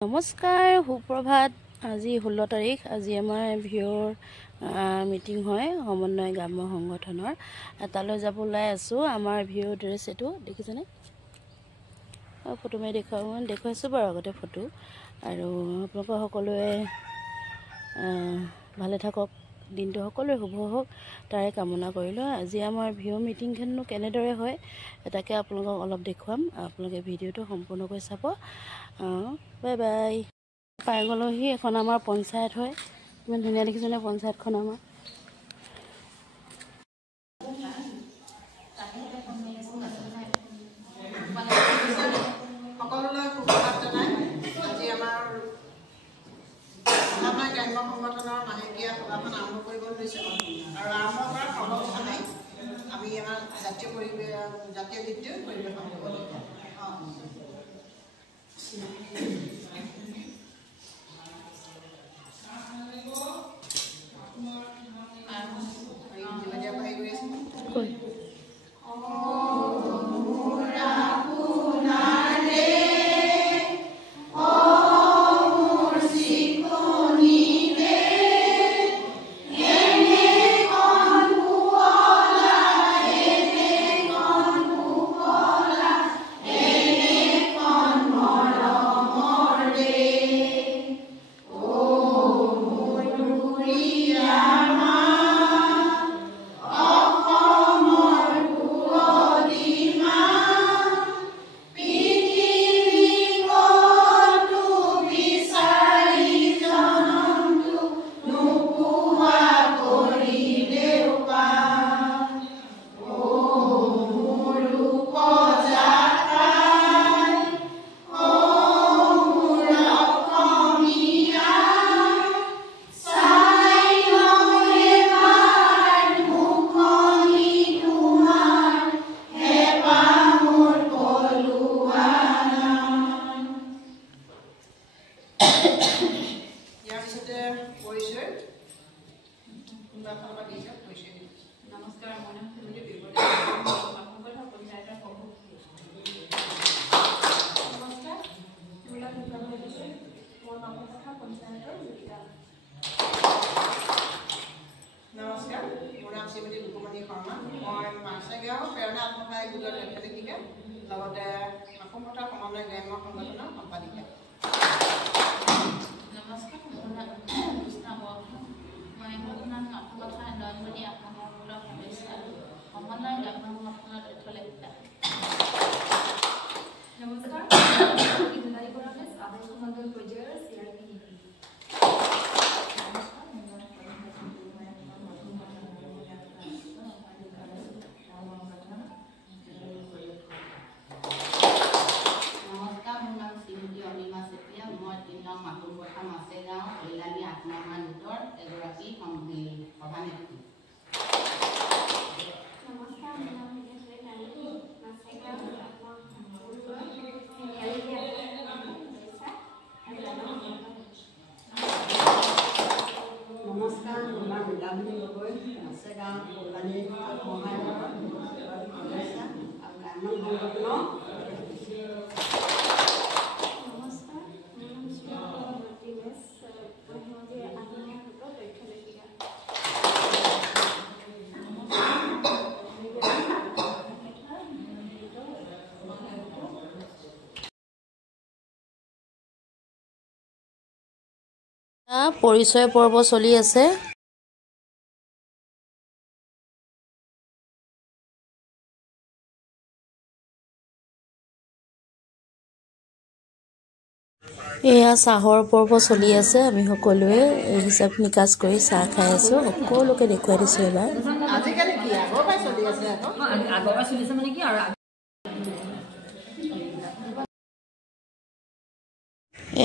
নমস্কাৰ সুপ্ৰভাত আজি 16 তাৰিখ আজি আমাৰ ভিঅ'ৰ মিটিং হয় সমন্বয় গ্ৰাম্য সংগঠনৰ তালৈ যাব ওলাই আছো আমাৰ ভিঅ' ড্ৰেছ এটো দেখিছেনে ফটো মাৰি দেখুৱাইছো বাৰু আগতে ফটো আৰু আপোনালোক সকলোৱে ভালে থাকক দিনটো সকলোৰে শুভ হওক তাৰে কামনা কৰিলো আজি আমাৰ ভিঅ' মিটিংখনো কেনেদৰে হয় এটাকে আপোনালোকক অলপ দেখুৱাম আপোনালোকে ভিডিঅ'টো সম্পূৰ্ণকৈ চাব বাই বাই পাই গ'লোহি এখন আমাৰ পঞ্চায়ত হয় ইমান ধুনীয়া দেখিছেনে পঞ্চায়তখন আমাৰ সকলোলৈ সুপ্ৰভাত জনাই আজি আমাৰ সমন্বয় গ্ৰাম্য সংগঠনৰ মাহেকীয়া সভাখন আৰম্ভ কৰিব লৈছোঁ আৰু আৰম্ভ কৰাৰ সৰ্বপ্ৰথমে আমি আমাৰ জাতীয় গীতটো পৰিৱেশন কৰিব লাগিব নমস্কাৰ মই নাম শ্ৰীমতী লুকুমণি শৰ্মা মই মাছাগাঁও প্ৰেৰণা আত্মসহায়ক গোটৰ লেখা লগতে মাকুমপথা সমন্বয় গ্ৰাম্য সংগঠনৰ সম্পাদিকা নমস্কাৰ মোৰ নাম কৃষ্ণ বৰ্মন মই বৰ্তমান মাকুমপথা নয়নমণি আত্মসহায়ক সমস্যা সমন্বয় গ্ৰাম্য সংগঠনৰ তথ্য লেখিকা নমস্কাৰ জুলাই পৰামেশ আদৰ্শ মণ্ডল পৰ্যায়ৰ চিআৰপি মাকুমপথা মাছেগাঁও কল্যাণী আত্মসহায়ক গোটৰ এগৰাকী সভানেত্ৰী নমস্কাৰ মোৰ নাম মাছেগাঁও নমস্কাৰ মোৰ নাম লীলামণি গগৈ মাছেগাঁও কল্যাণী আত্মসহায়ক সমস্যা আৰু গ্ৰাম্য সংগঠনৰ পৰিচয় পৰ্ব চলি আছে এয়া চাহৰ পৰ্ব চলি আছে আমি সকলোৱে হিচাপ নিকাচ কৰি চাহ খাই আছো সকলোকে দেখুৱাই দিছো এবাৰ আজিকালি কি আগৰ পৰা চলি আছে মানে কি আৰু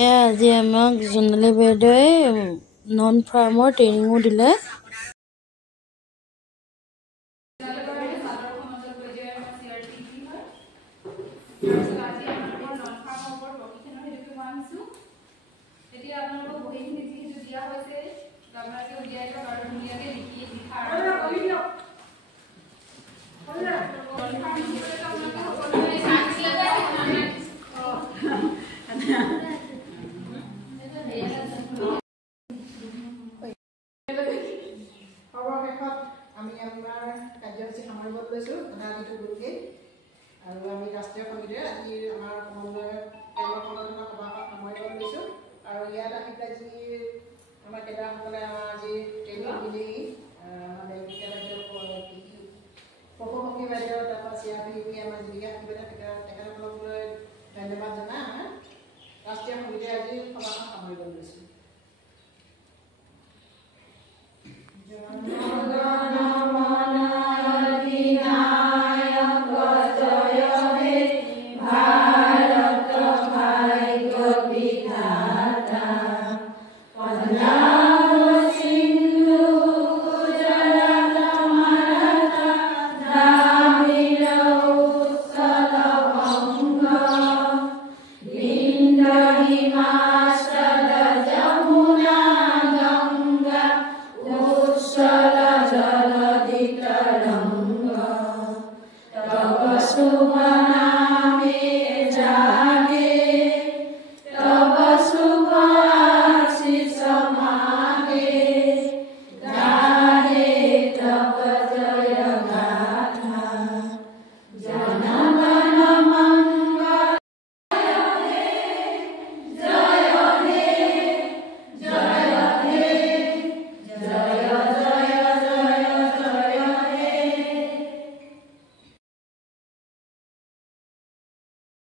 এয়া আজি আমাক জোনালী বাইদেৱে নন ফাৰ্মৰ ট্ৰেইনিঙো দিলে ভাৰতীয় গোটকেই আৰু আমি ৰাষ্ট্ৰীয় সমিতিৰে আজি আমাৰ সমন্বয় কেন্দ্ৰ সংগঠনৰ সভাখন সামৰিব লৈছোঁ আৰু ইয়াত আহি পেলাই যি আমাৰ কেডাৰসকলে আমাৰ আজি ট্ৰেইনিং দিলেহি মানে পশুপক্ষী বাইদেউ তাৰপৰা চিআৰপি আমাৰ জীৱিকা সুবিধা তেখেতসকলক ধন্যবাদ জনাই আমাৰ ৰাষ্ট্ৰীয় সমিতিয়ে আজি সভাখন সামৰিব লৈছোঁ। Suma